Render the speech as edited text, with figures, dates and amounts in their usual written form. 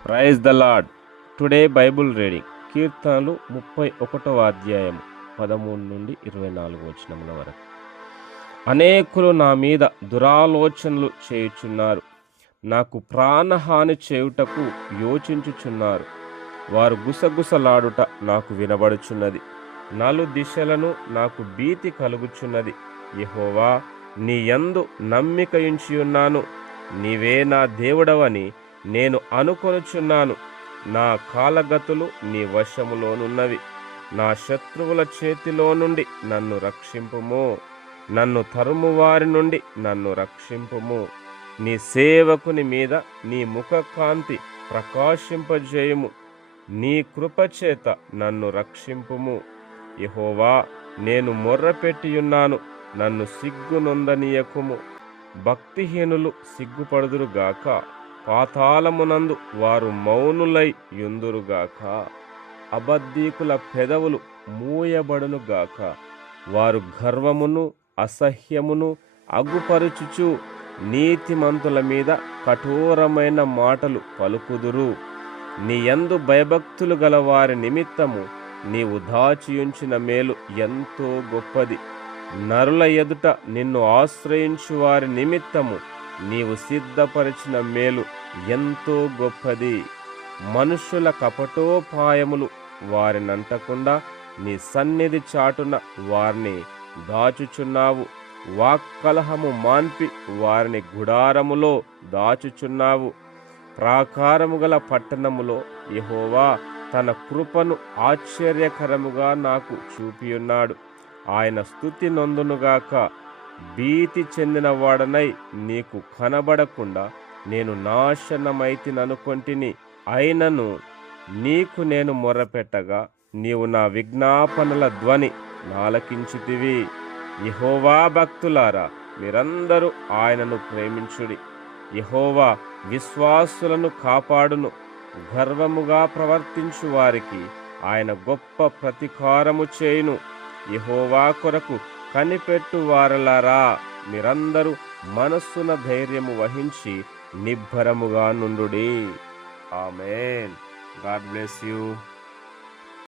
Praise the lord. Today Bible reading కీర్తనలు 31వ అధ్యాయము 13 నుండి 24 వచనముల వరకు. అనేకులు నా మీద దురాలోచనలు చేయుచున్నారు, నాకు ప్రాణహాని చేయుటకు యోచించుచున్నారు. వారు గుసగుసలాడుట నాకు వినబడుచున్నది, నలు దిశలను నాకు భీతి కలుగుచున్నది. యెహోవా, నీ యందు నమ్మికయుంచియున్నాను, నీవే నా దేవుడవని నేను అనుకొనుచున్నాను. నా కాలగతులు నీ వశములోనున్నవి, నా శత్రువుల చేతిలో నుండి నన్ను రక్షింపుము. నన్ను తరుము వారి నుండి నన్ను రక్షింపుము. నీ సేవకుని మీద నీ ముఖకాంతి ప్రకాశింపజేయుము. నీ కృపచేత నన్ను రక్షింపుము. యెహోవా, నేను మొర్రపెట్టియున్నాను, నన్ను సిగ్గునొందనీయకుము. భక్తిహీనులు సిగ్గుపడుదురుగాక, పాతాళమునందు వారు మౌనులై యుందురుగాక. అబద్ధీకుల పెదవులు మూయబడునుగాక, వారు గర్వమును అసహ్యమును అగుపరుచుచు నీతిమంతుల మీద కఠోరమైన మాటలు పలుకుదురు. నీ యందు భయభక్తులు గల వారి నిమిత్తము నీవు దాచియుంచిన మేలు ఎంతో గొప్పది. నరుల ఎదుట నిన్ను ఆశ్రయించు వారి నిమిత్తము నీవు సిద్ధపరిచిన మేలు ఎంతో గొప్పది. మనుషుల కపటోపాయములు వారినంటకుండా నీ సన్నిధి చాటున వారిని దాచుచున్నావు. వాక్కలహము మాన్పి వారిని గుడారములో దాచుచున్నావు. ప్రాకారము గల పట్టణములో యెహోవా తన కృపను ఆశ్చర్యకరముగా నాకు చూపియున్నాడు. ఆయన స్తుతి నొందునుగాక. భీతి చెందిన వాడనై నీకు కనబడకుండా నేను నాశనమైతిననుకొంటిని. అయినను నీకు నేను మొర్రపెట్టగా నీవు నా విజ్ఞాపనల ధ్వని నాలకించితివి. యెహోవా భక్తులారా, మీరందరూ ఆయనను ప్రేమించుడి. యెహోవా విశ్వాసులను కాపాడును. గర్వముగా ప్రవర్తించు వారికి ఆయన గొప్ప ప్రతీకారము చేయును. యెహోవా కొరకు కనిపెట్టు వారలారా, మీరందరూ మనస్సున ధైర్యము వహించి నిబ్బరముగా నుండుడి. ఆమేన్. God bless you.